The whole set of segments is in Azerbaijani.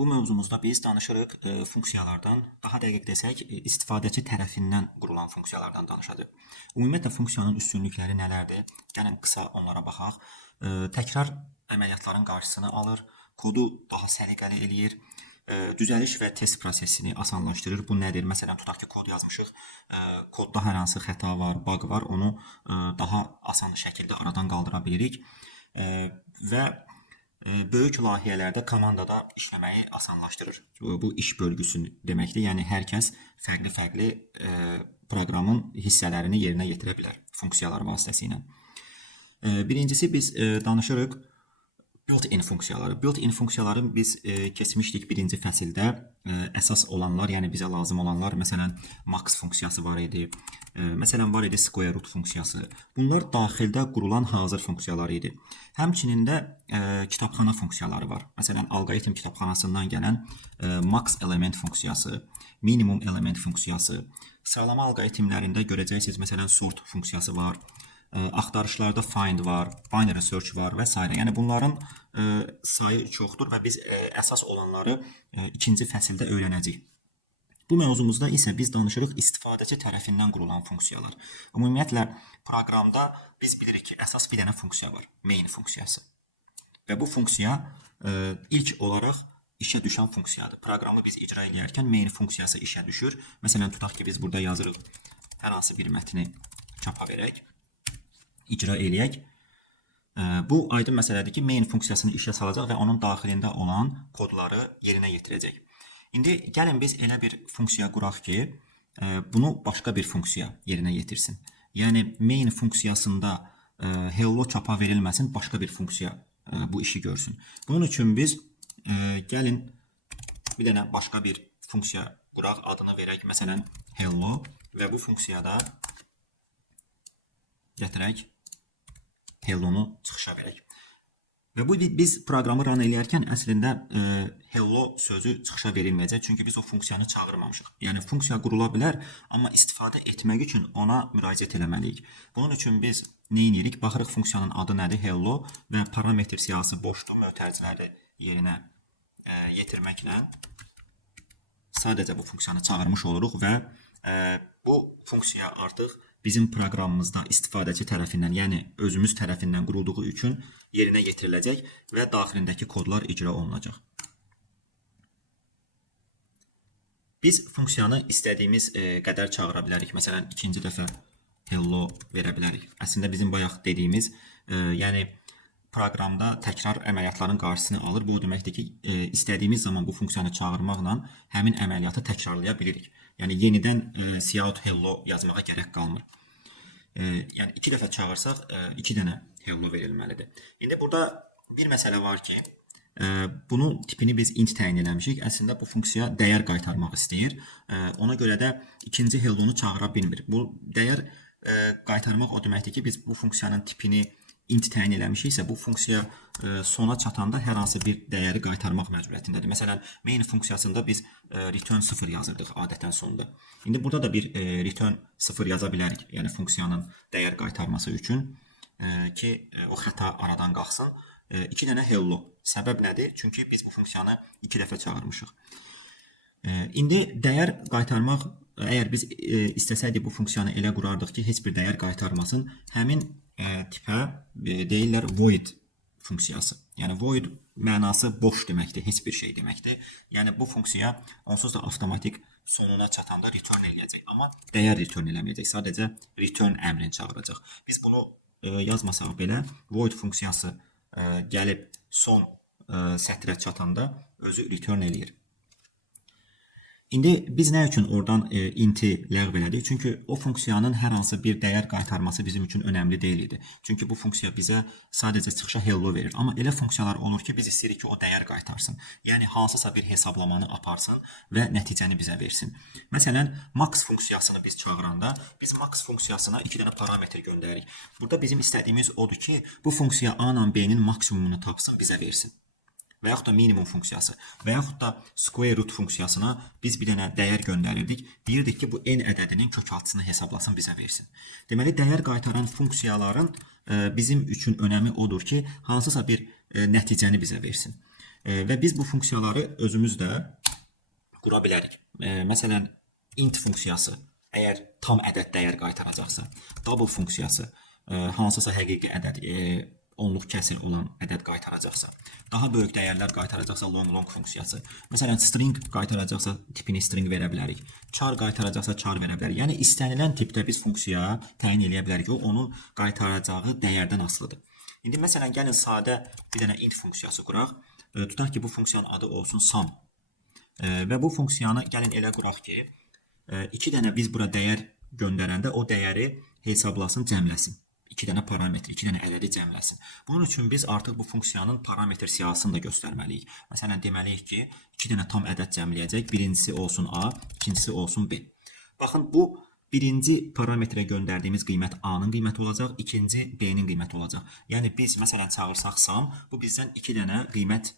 Bu mövzumuzda biz danışırıq funksiyalardan, daha dəqiq desək, istifadəçi tərəfindən qurulan funksiyalardan danışacağıq. Ümumiyyətlə funksiyanın üstünlükləri nələrdir? Gəlin qısa onlara baxaq. Təkrar əməliyyatların qarşısını alır, kodu daha səliqəli eləyir, düzəliş və test prosesini asanlaşdırır. Bu nədir? Məsələn, tutaq ki, kod yazmışıq, kodda hər hansı xəta var, bug var, onu daha asan şəkildə aradan qaldıra bilirik və böyük layihələrdə komandada işləməyi asanlaşdırır. Bu iş bölgüsü deməkdir. Yəni hər kəs fərqli-fərqli proqramın hissələrini yerinə yetirə bilər funksiyalar vasitəsilə. Birincisi biz danışırıq built-in funksiyaları. Built-in funksiyaları biz keçmişdik birinci fəsildə. Əsas olanlar, yəni bizə lazım olanlar, məsələn, max funksiyası var idi. Məsələn, var idi square root funksiyası. Bunlar daxildə qurulan hazır funksiyalar idi. Həmçinin də kitabxana funksiyaları var. Məsələn, alqoritm kitabxanasından gələn max element funksiyası, minimum element funksiyası. Sıralama alqoritmlərində görəcəksiniz, məsələn, sort funksiyası var. Axtarışlarda find var, binary search var və s. Yəni bunların sayı çoxdur və biz əsas olanları ikinci fəsildə öyrənəcəyik. Bu mövzumuzda isə biz danışırıq istifadəçi tərəfindən qurulan funksiyalar. Ümumiyyətlə proqramda biz bilirik ki, əsas bir dənə funksiya var, main funksiyası. Və bu funksiya ilk olaraq işə düşən funksiyadır. Proqramı biz icra edərkən main funksiyası işə düşür. Məsələn, tutaq ki, biz burada yazırıq hər hansı bir mətni çapa verək, icra eləyək. Bu aydın məsələdir ki, main funksiyasını işə salacaq və onun daxilində olan kodları yerinə yetirəcək. İndi gəlin biz elə bir funksiya quraq ki, bunu başqa bir funksiya yerinə yetirsin. Yəni main funksiyasında hello çapa verilməsin, başqa bir funksiya bu işi görsün. Bunun üçün biz gəlin bir dənə başqa bir funksiya quraq, adını verək, məsələn hello və bu funksiyada gətirək hello-nu çıxışa verək. Və bu biz proqramı run eləyərkən əslində hello sözü çıxışa verilməyəcək, çünki biz o funksiyanı çağırmamışıq. Yəni funksiya qurula bilər, amma istifadə etmək üçün ona müraciət eləməliyik. Bunun üçün biz nə edirik? Baxırıq funksiyanın adı nədir? Hello və parametr siyahısı boşdur, mötərizələri yerinə yetirməklə sadəcə bu funksiyanı çağırmış oluruq və bu funksiya artıq bizim proqramımızda istifadəçi tərəfindən, yəni özümüz tərəfindən qurulduğu üçün yerinə yetiriləcək və daxilindəki kodlar icra olunacaq. Biz funksiyanı istədiyimiz qədər çağıra bilərik. Məsələn, ikinci dəfə hello verə bilərik. Əslində bizim bayaq dediyimiz, yəni proqramda təkrar əməliyyatların qarşısını alır. Bu deməkdir ki, istədiyimiz zaman bu funksiyanı çağırmaqla həmin əməliyyatı təkrarlaya bilirik. Yəni yenidən cout hello yazmağa gərək qalmır. Yəni iki dəfə çağırsaq, iki dənə hello verilməlidir. İndi burada bir məsələ var ki, bunun tipini biz int təyin eləmişik. Əslində bu funksiya dəyər qaytarmaq istəyir. Ona görə də ikinci hello-nu çağıra bilmir. Bu dəyər qaytarmaq o deməkdir ki, biz bu funksiyanın tipini int təyin eləmişiksə, bu funksiya sona çatanda hər hansı bir dəyəri qaytarmaq məcburiyyətindədir. Məsələn, main funksiyasında biz return 0 yazırdıq adətən sonda. İndi burada da bir return 0 yaza bilərik. Yəni funksiyanın dəyər qaytarması üçün ki, o xəta aradan qalxsın. İki dənə hello. Səbəb nədir? Çünki biz bu funksiyanı iki dəfə çağırmışıq. İndi dəyər qaytarmaq, əgər biz istəsəydik bu funksiyanı elə qurardıq ki, heç bir dəyər qaytarmasın, həmin tipə deyirlər void funksiyası. Yəni void mənası boş deməkdir, heç bir şey deməkdir. Yəni bu funksiya onsuz da avtomatik sonuna çatanda return eləyəcək, amma dəyər return eləməyəcək, sadəcə return əmrini çağıracaq. Biz bunu yazmasaq belə, void funksiyası gəlib son sətrə çatanda özü return eləyir. İndi biz nə üçün oradan int-i ləğv elədik? Çünki o funksiyanın hər hansı bir dəyər qaytarması bizim üçün önəmli deyil idi. Çünki bu funksiya bizə sadəcə çıxışa hello verir. Amma elə funksiyalar olur ki, biz istəyirik ki, o dəyər qaytarsın. Yəni hansısa bir hesablamanı aparsın və nəticəni bizə versin. Məsələn, max funksiyasını biz çağıranda, biz max funksiyasına iki dənə parametr göndəririk. Burada bizim istədiyimiz odur ki, bu funksiya A ilə B-nin maksimumunu tapsın, bizə versin. Və yaxud da minimum funksiyası və yaxud da square root funksiyasına biz bir dənə dəyər göndərirdik. Deyirdik ki, bu n ədədinin kökaltısını hesablasın, bizə versin. Deməli, dəyər qaytaran funksiyaların bizim üçün önəmi odur ki, hansısa bir nəticəni bizə versin. Və biz bu funksiyaları özümüz də qura bilərik. Məsələn, int funksiyası əgər tam ədəd dəyər qaytaracaqsa, double funksiyası hansısa həqiqi ədəd onluq kəsir olan ədəd qaytaracaqsa, daha böyük dəyərlər qaytaracaqsa long funksiyası. Məsələn, string qaytaracaqsa tipini string verə bilərik. Char qaytaracaqsa char verə bilərik. Yəni istənilən tipdə biz funksiyaya təyin edə bilərik ki, o onun qaytaracağı dəyərdən asılıdır. İndi məsələn, gəlin sadə bir dənə int funksiyası quraq. Tutaq ki, bu funksiyanın adı olsun sum. Və bu funksiyanı gəlin elə quraq ki, 2 dənə biz bura dəyər göndərəndə o dəyəri hesablasın, cəmləsin. 2 dənə parametr, 2 dənə ədədi cəmləsin. Bunun üçün biz artıq bu funksiyanın parametr siyahısını da göstərməliyik. Məsələn, deməliyik ki, 2 dənə tam ədəd cəmləyəcək. Birincisi olsun A, ikincisi olsun B. Baxın, bu birinci parametrə göndərdiyimiz qiymət A-nın qiyməti olacaq, ikinci B-nin qiyməti olacaq. Yəni biz məsələn çağırsaq sum, bu bizdən 2 dənə qiymət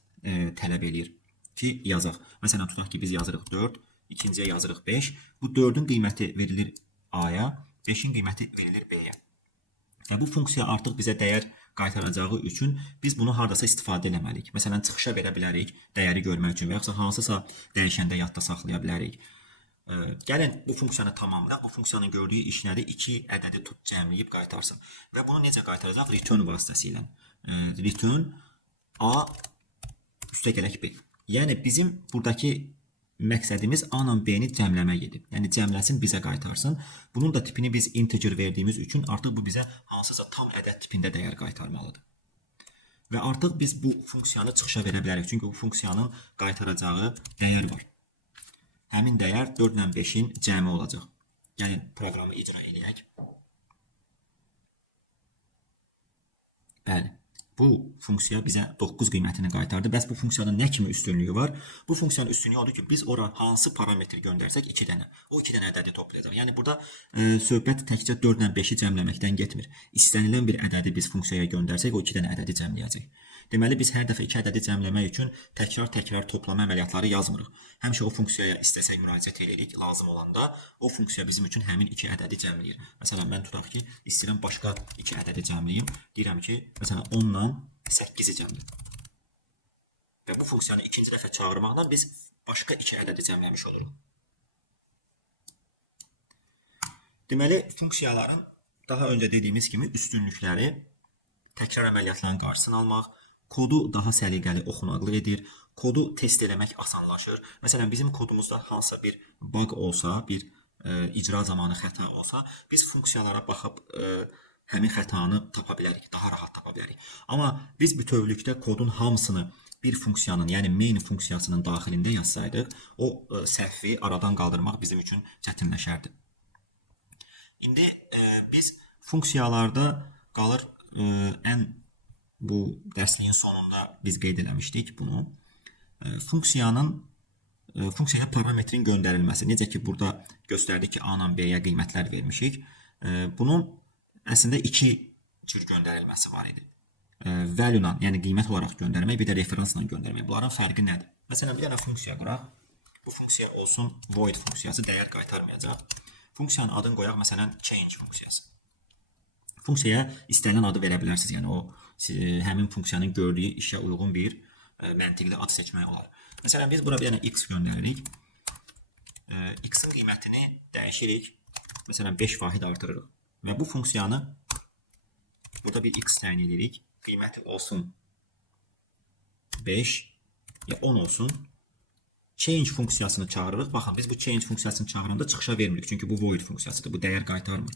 tələb eləyir ki, yazaq. Məsələn, tutaq ki, biz yazırıq 4, ikinciyə yazırıq 5. Bu 4-ün qiyməti verilir A-ya, 5-in qiyməti verilir B-yə. Və bu funksiya artıq bizə dəyər qaytaracağı üçün biz bunu hardasa istifadə etməliyik. Məsələn, çıxışa verə bilərik dəyəri görmək üçün və yaxud hansısa dəyişəndə yadda saxlaya bilərik. Gəlin bu funksiyanı tamamlayaq. Bu funksiyanın gördüyü iş nədir? 2 ədədi cəmləyib qaytarsın. Və bunu necə qaytaracaq? Return vasitəsilə. Return A üstəgələk B. Yəni bizim buradakı məqsədimiz A ilə B-ni cəmləmək idi. Yəni cəmləsin, bizə qaytarsın. Bunun da tipini biz integer verdiyimiz üçün artıq bu bizə hansısa tam ədəd tipində dəyər qaytarmalıdır. Və artıq biz bu funksiyanı çıxışa verə bilərik. Çünki bu funksiyanın qaytaracağı dəyər var. Həmin dəyər 4 ilə 5-in cəmi olacaq. Yəni proqramı icra edək. Bəli. Bu funksiya bizə 9 qiymətini qaytardı. Bəs bu funksiyanın nə kimi üstünlüyü var? Bu funksiyanın üstünlüyü odur ki, biz ora hansı parametri göndərsək 2 dənə, o 2 dənə ədədi toplayacaq. Yəni burada söhbət təkcə 4 ilə 5-i cəmləməkdən getmir. İstənilən bir ədədi biz funksiyaya göndərsək, o 2 dənə ədədi cəmləyəcək. Deməli, biz hər dəfə 2 ədədi cəmləmək üçün təkrar toplama əməliyyatları yazmırıq. Həmişə o funksiyaya istəsək müraciət edirik lazım olanda, o funksiya bizim üçün həmin 2 ədədi cəmləyir. Məsələn, mən tutaq ki, istəyirəm başqa 2 ədədi cəmləyim. Deyirəm ki, məsələn, 10 ilə 8-i cəmlə. Və bu funksiyanı ikinci dəfə çağırmaqla biz başqa 2 ədədi cəmləmiş oluruq. Deməli, funksiyaların daha öncə dediyimiz kimi üstünlükləri təkrar əməliyyatların qarşısını almaq, kodu daha səliqəli oxunaqlı edir, kodu test eləmək asanlaşır. Məsələn, bizim kodumuzda hansısa bir bug olsa, bir icra zamanı xəta olsa, biz funksiyalara baxıb həmin xətanı tapa bilərik, daha rahat tapa bilərik. Amma biz bütövlükdə kodun hamısını bir funksiyanın, yəni main funksiyasının daxilində yazsaydıq, o səhvi aradan qaldırmaq bizim üçün çətinləşərdi. İndi biz funksiyalarda qalır ən bu dərsliyin sonunda biz qeyd eləmişdik bunu. Funksiyaya parametrin göndərilməsi. Necə ki, burada göstərdik ki, A ilə B-yə qiymətlər vermişik. Bunun əslində 2 cür göndərilməsi var idi. Value-la, yəni qiymət olaraq göndərmək, bir də referansla göndərmək. Bunların fərqi nədir? Məsələn, bir dənə funksiya quraq. Bu funksiya olsun void funksiyası, dəyər qaytarmayacaq. Funksiyanın adını qoyaq, məsələn, change funksiyası. Funksiyaya istənilən adı verə bilərsiniz. Yəni, o həmin funksiyanın gördüyü işə uyğun bir məntiqli ad seçmək olar. Məsələn, biz bura bir dənə x göndəririk. X-in qiymətini dəyişirik. Məsələn, 5 vahid artırırıq. Və bu funksiyanı burada bir x təyin edirik. Qiyməti olsun 5 ya 10 olsun. Change funksiyasını çağırırıq. Baxın, biz bu change funksiyasını çağıranda çıxışa vermirik. Çünki bu void funksiyasıdır. Bu dəyər qaytarmır.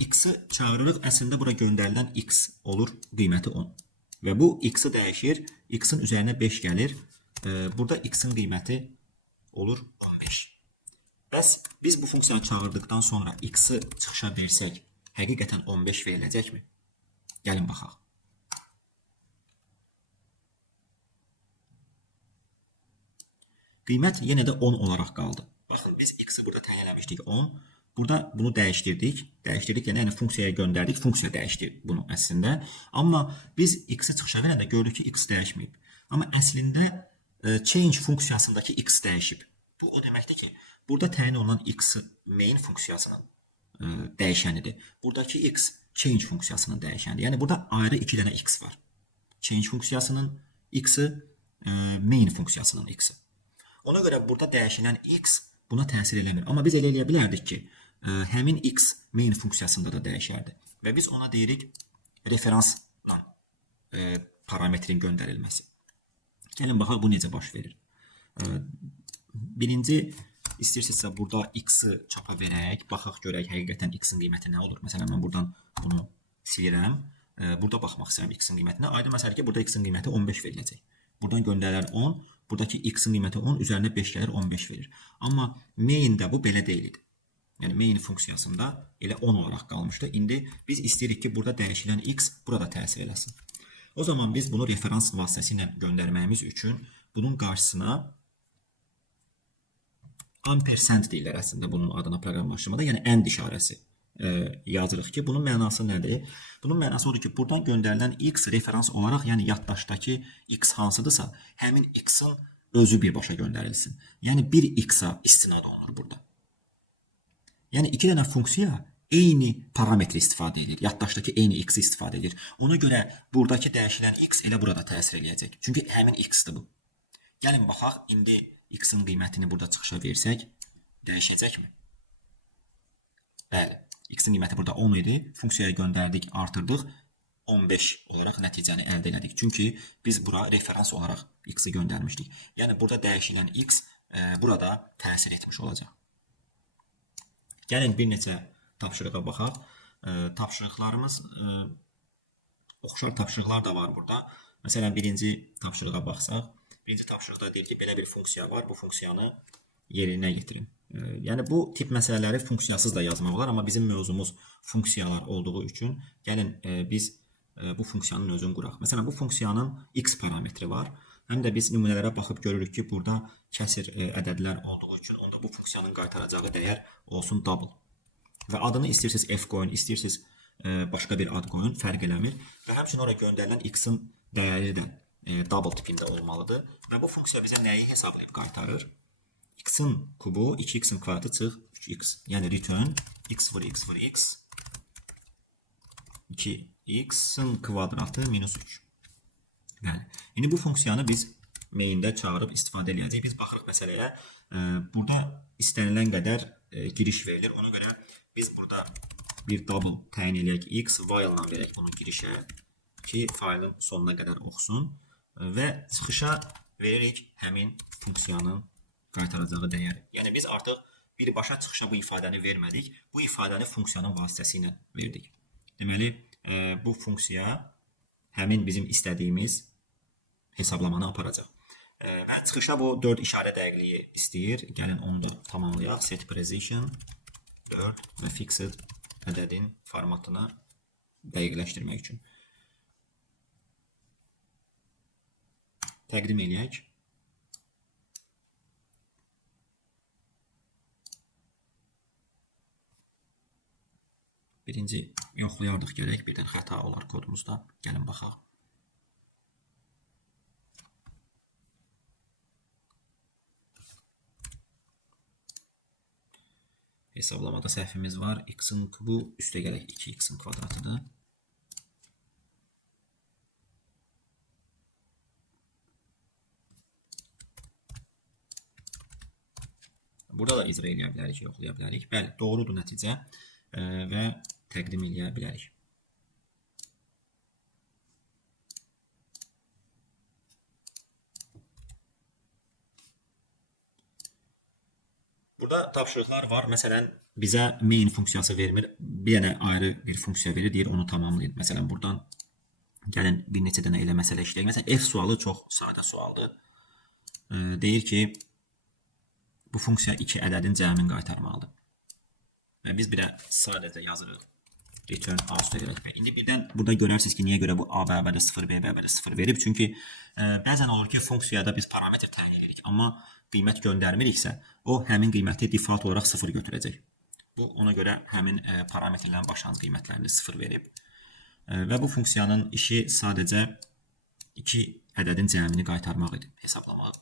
X-i çağırırıq. Əslində bura göndərilən x olur. Qiyməti 10. Və bu x-i dəyişir. X-in üzərinə 5 gəlir. Burada x-in qiyməti olur 15. Bəs biz bu funksiyanı çağırdıqdan sonra x-i çıxışa versək, həqiqətən 15 veriləcəkmi? Gəlin baxaq. Qiymət yenə də 10 olaraq qaldı. Baxın, biz x-i burada təyin eləmişdik 10. Burada bunu dəyişdirdik. Dəyişdirdik, yəni funksiyaya göndərdik. Funksiya dəyişdi bunu əslində. Amma biz x-i çıxışa verəndə gördük ki, x dəyişməyib. Amma əslində change funksiyasındakı x dəyişib. Bu o deməkdir ki, burada təyin olunan x main funksiyasının dəyişənidir. Buradakı x change funksiyasının dəyişənidir. Yəni burada ayrı 2 dənə x var. Change funksiyasının x-i main funksiyasının x-i. Ona görə burada dəyişilən x buna təsir eləmir. Amma biz elə eləyə bilərdik ki, həmin x main funksiyasında da dəyişərdi. Və biz ona deyirik referansla parametrin göndərilməsi. Gəlin baxaq bu necə baş verir. Birinci istəyirsinizsə burada x-i çapa verək, baxaq görək həqiqətən x-in qiyməti nə olur. Məsələn mən buradan bunu silirəm. Burada baxmaq istəyirəm x-in qiymətinə. Aydın məsələ ki, burada x-in qiyməti 15 veriləcək. Buradan göndərilən 10, buradakı x-in qiyməti 10, üzərinə 5 gəlir 15 verir. Amma main-də bu belə deyildi. Yəni main funksiyasında elə 10 olaraq qalmışdı. İndi biz istəyirik ki, burada dəyişilən x burada təsir eləsin. O zaman biz bunu referans vasitəsilə göndərməyimiz üçün bunun qarşısına ampersand deyirlər əslində bunun adına proqramlaşdırmada, yəni and işarəsi yazırıq ki, bunun mənası nədir? Bunun mənası odur ki, buradan göndərilən x referans olaraq, yəni yaddaşdakı x hansıdırsa, həmin x-in özü birbaşa göndərilsin. Yəni 1x-a istinad olunur burada. Yəni iki dənə funksiya eyni parametri istifadə edir. Yaddaşdakı eyni x-i istifadə edir. Ona görə buradakı dəyişilən x elə burada təsir eləyəcək. Çünki həmin x-dir bu. Gəlin baxaq, indi x-in qiymətini burada çıxışa versək, dəyişəcəkmi? Bəli. X-in qiyməti burada 10 idi. Funksiyaya göndərdik, artırdıq. 15 olaraq nəticəni əldə elədik. Çünki biz bura referans olaraq x-i göndərmişdik. Yəni burada dəyişilən x burada təsir etmiş olacaq. Gəlin bir neçə tapşırığa baxaq. Tapşırıqlarımız, oxşar tapşırıqlar da var burada. Məsələn, birinci tapşırığa baxsaq. Birinci tapşırıqda deyir ki, belə bir funksiya var. Bu funksiyanı yerinə yetirin. Yəni bu tip məsələləri funksiyasız da yazmaq olar, amma bizim mövzumuz funksiyalar olduğu üçün gəlin biz bu funksiyanın özünü quraq. Məsələn, bu funksiyanın x parametri var. Həm də biz nümunələrə baxıb görürük ki, burada kəsir ədədlər olduğu üçün onda bu funksiyanın qaytaracağı dəyər olsun double. Və adını istəyirsiniz f qoyun, istəyirsiniz başqa bir ad qoyun, fərq eləmir. Və həmçinin oraya göndərilən x-in dəyəri də double tipində olmalıdır. Və bu funksiya bizə nəyi hesablayıb qaytarır? X-in kubu 2x-in kvadratı çıx 3x. Yəni return x vur x vur x 2x-in kvadratı minus 3. Yəni, indi bu funksiyanı biz main-də çağırıb istifadə edəcəyik. Biz baxırıq məsələyə. Burada istənilən qədər giriş verilir. Ona görə biz burada bir double təyin eləyək x, while-la verək bunu girişə ki, faylın sonuna qədər oxusun. Və çıxışa veririk həmin funksiyanın qaytaracağı dəyəri. Yəni biz artıq birbaşa çıxışa bu ifadəni vermədik. Bu ifadəni funksiyanın vasitəsilə verdik. Deməli, bu funksiya həmin bizim istədiyimiz hesablamanı aparacaq. Və çıxışa bu 4 işarə dəqiqliyi istəyir. Gəlin onu da tamamlayaq. Set precision 4 və fixed ədədin formatını dəqiqləşdirmək üçün. Təqdim eləyək. Birinci yoxlayardıq görək, birdən xəta olar kodumuzda. Gəlin baxaq. Hesablamada səhvimiz var. X-in kubu üstə gələk 2x-in kvadratıdır. Burada da icra eləyə bilərik, yoxlaya bilərik. Bəli, doğrudur nəticə və təqdim eləyə bilərik. Burada tapşırıqlar var. Məsələn, bizə main funksiyası vermir. Bir dənə ayrı bir funksiya verir, deyir onu tamamlayın. Məsələn, buradan gəlin bir neçə dənə elə məsələ işləyək. Məsələn, F sualı çox sadə sualdır. Deyir ki, bu funksiya 2 ədədin cəmini qaytarmalıdır. Və biz bir də sadəcə yazırıq. Return A üstə verək. İndi birdən burada görərsiniz ki, niyə görə bu A bərabəri 0, B bərabəri 0 verib? Çünki bəzən olur ki, funksiyada biz parametr təyin edirik, amma qiymət göndərmiriksə, o həmin qiyməti default olaraq 0 götürəcək. Bu ona görə həmin parametrlərin başlanğıc qiymətlərini 0 verib. Və bu funksiyanın işi sadəcə 2 ədədin cəmini qaytarmaq idi, hesablamaq.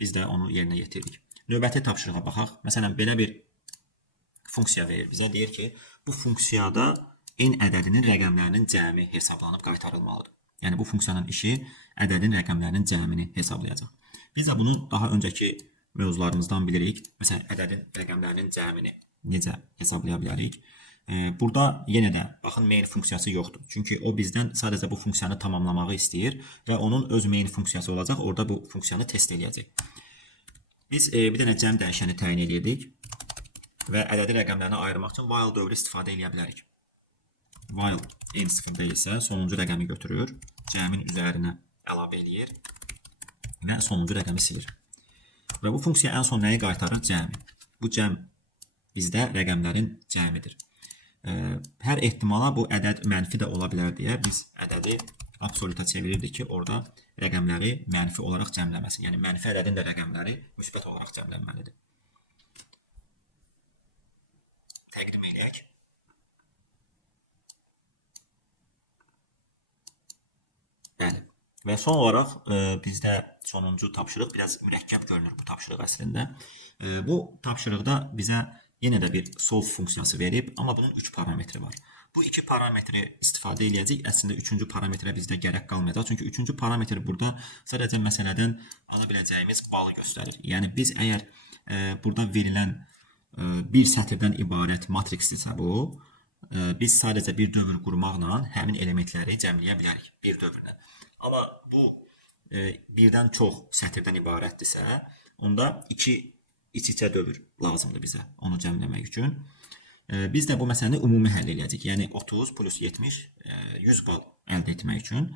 Biz də onu yerinə yetirdik. Növbəti tapşırığa baxaq. Məsələn, belə bir funksiya verir bizə. Deyir ki, bu funksiyada n ədədinin rəqəmlərinin cəmi hesablanıb qaytarılmalıdır. Yəni bu funksiyanın işi ədədin rəqəmlərinin cəmini hesablayacaq. Biz də bunu daha öncəki mövzularımızdan bilirik. Məsələn, ədədin rəqəmlərinin cəmini necə hesablaya bilərik? Burada yenə də baxın main funksiyası yoxdur. Çünki o bizdən sadəcə bu funksiyanı tamamlamağı istəyir və onun öz main funksiyası olacaq. Orada bu funksiyanı test eləyəcək. Biz bir dənə cəm dəyişəni təyin edirdik və ədədi rəqəmlərini ayırmaq üçün while dövrü istifadə edə bilərik. While n sıfır deyilsə, sonuncu rəqəmi götürür, cəmin üzərinə əlavə eləyir və sonuncu rəqəmi silir. Və bu funksiya ən son nəyi qaytarır? Cəmi. Bu cəm bizdə rəqəmlərin cəmidir. Hər ehtimala bu ədəd mənfi də ola bilər deyə biz ədədi absoluta çevirirdik ki, orada rəqəmləri mənfi olaraq cəmləməsin. Yəni mənfi ədədin də rəqəmləri müsbət olaraq cəmlənməlidir. Təqdim edək. Bəli. Və son olaraq bizdə sonuncu tapşırıq biraz mürəkkəb görünür bu tapşırıq əslində. Bu tapşırıqda bizə yenə də bir solve funksiyası verib, amma bunun 3 parametri var. Bu 2 parametri istifadə edəcəyik. Əslində 3-cü parametrə bizdə gərək qalmayacaq. Çünki 3-cü parametr burada sadəcə məsələdən ala biləcəyimiz balı göstərir. Yəni biz əgər burada verilən bir sətirdən ibarət matriksdirsə bu, biz sadəcə bir dövr qurmaqla həmin elementləri cəmləyə bilərik bir dövrlə. Amma bu birdən çox sətirdən ibarətdirsə, onda 2 iç-içə dövr lazımdır bizə onu cəmləmək üçün. Biz də bu məsələni ümumi həll edəcəyik. Yəni 30 plus 70 100 bal əldə etmək üçün.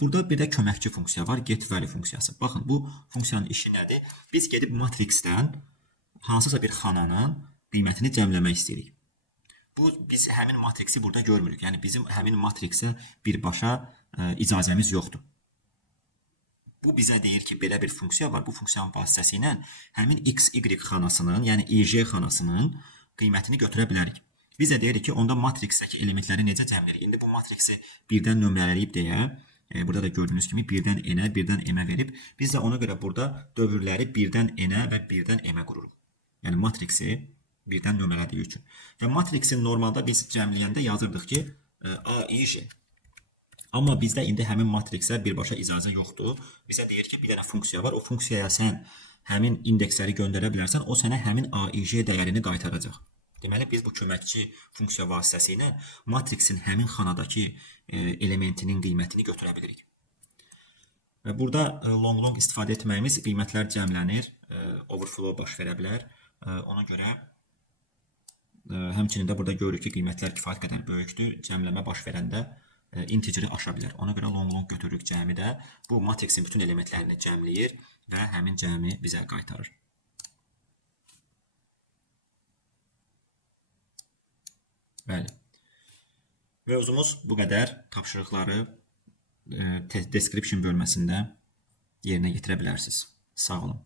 Burada bir də köməkçi funksiya var, getValue funksiyası. Baxın, bu funksiyanın işi nədir? Biz gedib matriksdən hansısa bir xananın qiymətini cəmləmək istəyirik. Biz həmin matriksi burada görmürük. Yəni bizim həmin matriksə birbaşa icazəmiz yoxdur. Bu bizə deyir ki, belə bir funksiya var. Bu funksiyanın vasitəsilə həmin x, y xanasının, yəni ij xanasının qiymətini götürə bilərik. Biz də deyirik ki, onda matriksdəki elementləri necə cəmləyirik? İndi bu matriksi birdən nömrələyib deyə, burada da gördüyünüz kimi birdən n-ə, birdən m-ə verib. Biz də ona görə burada dövrləri birdən n-ə və birdən m-ə qururuq. Yəni matriksi birdən nömrələdiyi üçün. Və matriksi normalda biz cəmləyəndə yazırdıq ki, aij. Amma bizdə indi həmin matriksə birbaşa icazə yoxdur. Bizə deyir ki, bir dənə funksiya var. O funksiyaya sən həmin indeksləri göndərə bilərsən, o sənə həmin aij dəyərini qaytaracaq. Deməli, biz bu köməkçi funksiya vasitəsilə matriksin həmin xanadakı elementinin qiymətini götürə bilirik. Və burada long istifadə etməyimiz qiymətlər cəmlənir, overflow baş verə bilər. Ona görə həmçinin də burada görürük ki, qiymətlər kifayət qədər böyükdür. Cəmləmə baş verəndə integeri aşa bilər. Ona görə long götürürük cəmi də. Bu matriksin bütün elementlərini cəmləyir və həmin cəmi bizə qaytarır. Bəli. Mövzumuz bu qədər. Tapşırıqları description bölməsində yerinə yetirə bilərsiniz. Sağ olun.